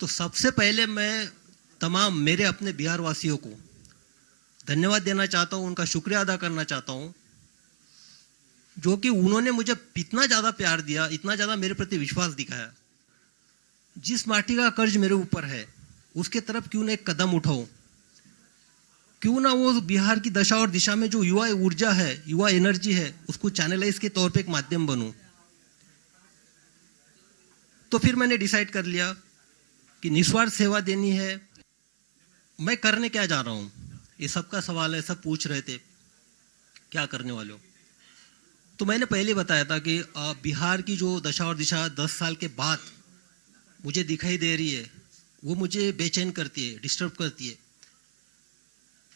तो सबसे पहले मैं तमाम मेरे अपने बिहार वासियों को धन्यवाद देना चाहता हूं, उनका शुक्रिया अदा करना चाहता हूं, जो कि उन्होंने मुझे इतना ज़्यादा प्यार दिया, इतना ज़्यादा मेरे प्रति विश्वास दिखाया। जिस माटी का कर्ज मेरे ऊपर है उसके तरफ क्यों ना एक कदम उठाऊं, क्यों ना वो बिहार की दशा और दिशा में जो युवा ऊर्जा है, युवा एनर्जी है, उसको चैनलाइज के तौर पे एक माध्यम बनूं। तो फिर मैंने डिसाइड कर लिया कि निस्वार्थ सेवा देनी है। मैं करने क्या जा रहा हूं, ये सबका सवाल है, सब पूछ रहे थे क्या करने वाले हो। तो मैंने पहले बताया था कि बिहार की जो दशा और दिशा 10 साल के बाद मुझे दिखाई दे रही है, वो मुझे बेचैन करती है, डिस्टर्ब करती है।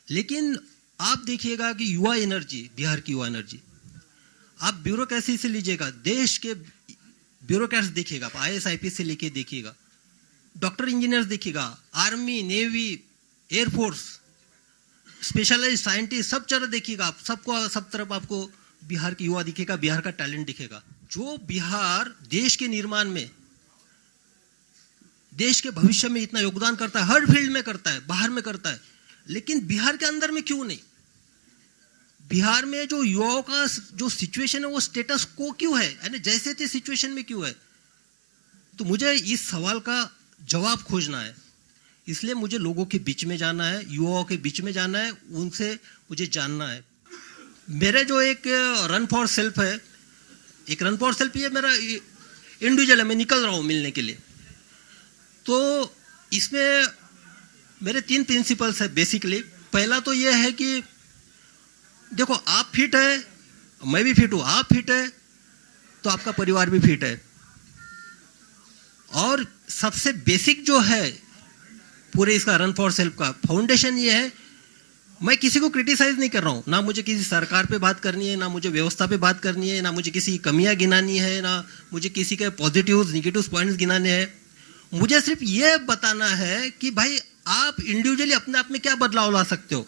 लेकिन आप देखिएगा कि युवा एनर्जी, बिहार की युवा एनर्जी, आप ब्यूरोक्रेसी से लीजिएगा, देश के ब्यूरोक्रेट्स देखिएगा, IAS IPS से लेके देखिएगा, डॉक्टर इंजीनियर्स देखिएगा, army, navy, air force, specialised scientist, सब तरह देखिएगा आप, सब तरफ आपको बिहार की युवा दिखेगा, बिहार का टैलेंट दिखेगा। जो बिहार देश के निर्माण में, देश के भविष्य में इतना योगदान करता है, हर फील्ड में करता है, बाहर में करता है, लेकिन बिहार के अंदर में क्यों नहीं? बिहार में जो युवाओं का जो सिचुएशन है वो स्टेटस को क्यों है, यानी जैसे थे सिचुएशन में क्यों है? तो मुझे इस सवाल का जवाब खोजना है, इसलिए मुझे लोगों के बीच में जाना है, युवाओं के बीच में जाना है, उनसे मुझे जानना है। मेरा जो एक रन फॉर सेल्फ है, एक रन फॉर सेल्फ, ये मेरा इंडिविजुअल है, मैं निकल रहा हूँ मिलने के लिए। तो इसमें मेरे 3 प्रिंसिपल्स है बेसिकली। पहला तो ये है कि देखो, आप फिट है, मैं भी फिट हूं, आप फिट है तो आपका परिवार भी फिट है। और सबसे बेसिक जो है पूरे इसका रन फॉर सेल्फ का फाउंडेशन ये है, मैं किसी को क्रिटिसाइज नहीं कर रहा हूं, ना मुझे किसी सरकार पे बात करनी है, ना मुझे व्यवस्था पे बात करनी है, ना मुझे किसी की कमियां गिनानी है, ना मुझे किसी के पॉजिटिव्स निगेटिव्स पॉइंट्स गिनाने हैं। मुझे सिर्फ ये बताना है कि भाई आप इंडिविजुअली अपने आप में क्या बदलाव ला सकते हो,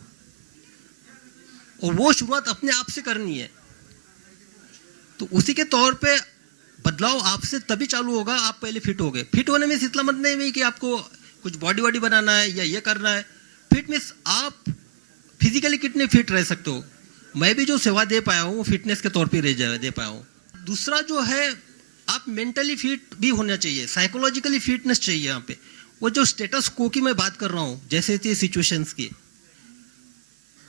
और वो शुरुआत अपने आप से करनी है। तो उसी के तौर पे बदलाव आपसे तभी चालू होगा, आप पहले फिट हो गए। फिट होने में इतना मतलब नहीं कि आपको कुछ बॉडी वॉडी बनाना है या ये करना है। फिट मीन्स आप फिजिकली कितने फिट रह सकते हो। मैं भी जो सेवा दे पाया हूँ वो फिटनेस के तौर पे दे पाया हूँ। दूसरा जो है, आप मेंटली फिट भी होना चाहिए, साइकोलॉजिकली फिटनेस चाहिए। यहाँ पे वो जो स्टेटस को की मैं बात कर रहा हूँ, जैसे थे सिचुएशंस की,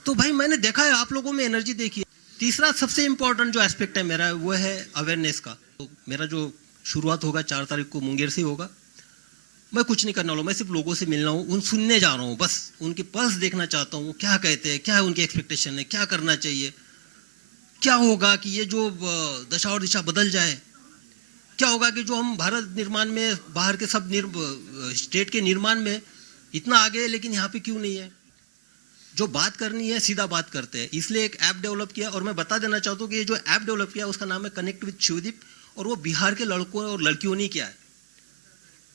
तो भाई मैंने देखा है, आप लोगों में एनर्जी देखी है। तीसरा सबसे इंपॉर्टेंट जो एस्पेक्ट है मेरा, वो है अवेयरनेस का। तो मेरा जो शुरुआत होगा 4 तारीख को मुंगेर से होगा। मैं कुछ नहीं करने वाला हूँ, मैं सिर्फ लोगों से मिलना हूँ, उन सुनने जा रहा हूँ, बस उनके पल्स देखना चाहता हूँ, क्या कहते हैं, क्या है उनकी एक्सपेक्टेशन है, क्या करना चाहिए, क्या होगा कि ये जो दशा और दिशा बदल जाए, क्या होगा कि जो हम भारत निर्माण में, बाहर के सब स्टेट के निर्माण में इतना आगे है, लेकिन यहाँ पे क्यों नहीं है। जो बात करनी है सीधा बात करते हैं, इसलिए एक ऐप डेवलप किया। और मैं बता देना चाहता हूँ कि ये जो ऐप डेवलप किया उसका नाम है कनेक्ट विद शिवदीप, और वो बिहार के लड़कों और लड़कियों ने किया है।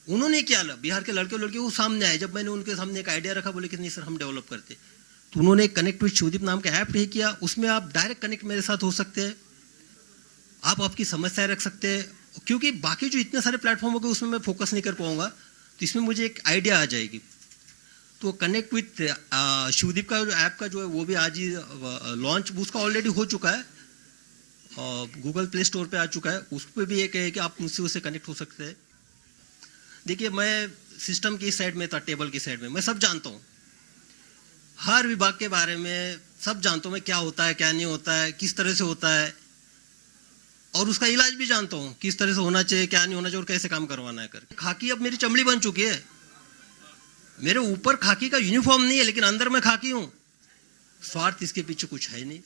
उन्होंने क्या, बिहार के लड़के और लड़कियों वो सामने आए, जब मैंने उनके सामने एक आइडिया रखा, बोले कि नहीं सर हम डेवलप करते, तो उन्होंने एक कनेक्ट विद शिवदीप नाम का ऐप किया। उसमें आप डायरेक्ट कनेक्ट मेरे साथ हो सकते हैं, आप आपकी समस्याएं रख सकते हैं, क्योंकि बाकी जो इतने सारे प्लेटफॉर्म हो गए उसमें मैं फोकस नहीं कर पाऊंगा, तो इसमें मुझे एक आइडिया आ जाएगी। तो कनेक्ट विथ शिवदीप का जो ऐप का जो है वो भी आज ही लॉन्च उसका ऑलरेडी हो चुका है, गूगल प्ले स्टोर पे आ चुका है। उस पर भी एक है कि आप मुझसे उससे कनेक्ट हो सकते हैं। देखिए, मैं सिस्टम की साइड में था, टेबल की साइड में मैं सब जानता हूँ, हर विभाग के बारे में सब जानता हूँ मैं, क्या होता है क्या नहीं होता है, किस तरह से होता है, और उसका इलाज भी जानता हूँ, किस तरह से होना चाहिए, क्या नहीं होना चाहिए, और कैसे काम करवाना है कर। खाकी अब मेरी चमड़ी बन चुकी है, मेरे ऊपर खाकी का यूनिफॉर्म नहीं है, लेकिन अंदर मैं खाकी हूँ। स्वार्थ इसके पीछे कुछ है नहीं।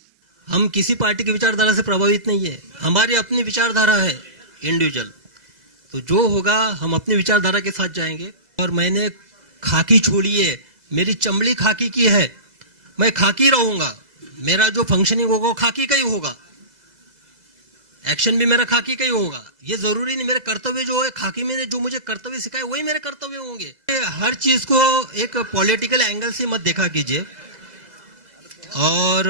हम किसी पार्टी की विचारधारा से प्रभावित नहीं है, हमारी अपनी विचारधारा है इंडिविजुअल। तो जो होगा हम अपनी विचारधारा के साथ जाएंगे। और मैंने खाकी छोड़ी है, मेरी चमड़ी खाकी की है, मैं खाकी रहूंगा, मेरा जो फंक्शनिंग होगा वो खाकी का ही होगा, एक्शन भी मेरा खाकी का ही होगा। ये जरूरी नहीं, मेरे कर्तव्य जो है खाकी में जो मुझे कर्तव्य सिखाए वही मेरे कर्तव्य होंगे। हर चीज को एक पॉलिटिकल एंगल से मत देखा कीजिए। और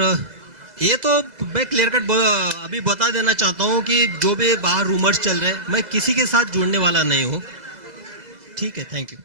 ये तो मैं क्लियर कट अभी बता देना चाहता हूँ कि जो भी बाहर रूमर्स चल रहे हैं, मैं किसी के साथ जुड़ने वाला नहीं हूँ। ठीक है, थैंक यू।